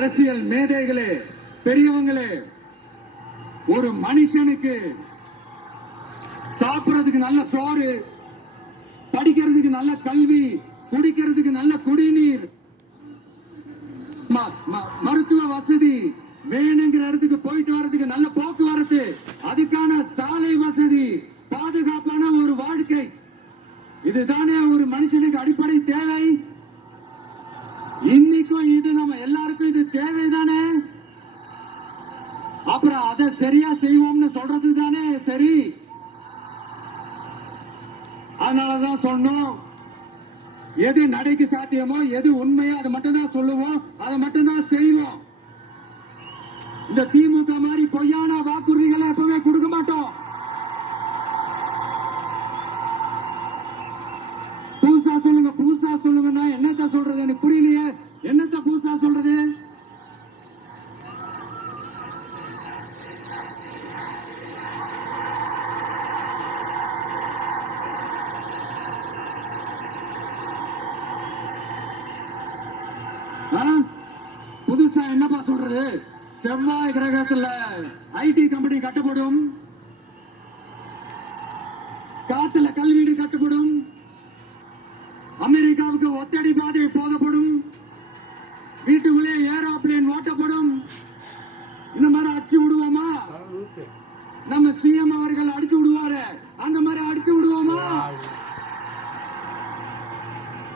அரசியல் மேதைகளே, பெரியவங்களே, ஒரு மனுஷனுக்கு சாப்பிடுறதுக்கு நல்ல சோறு, படிக்கிறதுக்கு நல்ல கல்வி, குடிக்கிறதுக்கு நல்ல குடிநீர், மருத்துவ வசதி, வேணுங்கிற இடத்துக்கு போயிட்டு வர்றதுக்கு நல்ல போக்குவரத்து, அதுக்கான சாலை வசதி, பாதுகாப்பான ஒரு வாழ்க்கை, இதுதானே ஒரு மனுஷனுக்கு அடிப்படை தேவை. இன்னைக்கும் இது நம்ம எல்லாருக்கும் இது தேவைதானே. அப்புறம் அதை சரியா செய்வோம்னு சொல்றது தானே சரி. அதனாலதான் சொன்னோம், எது நடைக்கு சாத்தியமோ, எது உண்மையோ அதை மட்டும் தான் சொல்லுவோம், அதை மட்டும் தான் செய்வோம். இந்த திமுக மாதிரி பொய்யான வாக்குறுதிகளை எப்பவுமே கொடுக்க மாட்டோம். புதுசா சொல்லுங்க, புதுசா சொல்லுங்கன்னா என்னத்த சொல்றது எனக்கு புரியலையே. என்னத்த புதுசா சொல்றது? புதுசா என்னப்பா சொல்றது? செவ்வாய் கிரகத்துல ஐடி கம்பெனி கட்டப்படும், காத்துல கல்வீடு கட்டப்படும், அமெரிக்காவுக்கு ஒத்தடி பாதை போகப்படும், வீட்டுக்குள்ளே ஏரோப்ளேன் ஓட்ட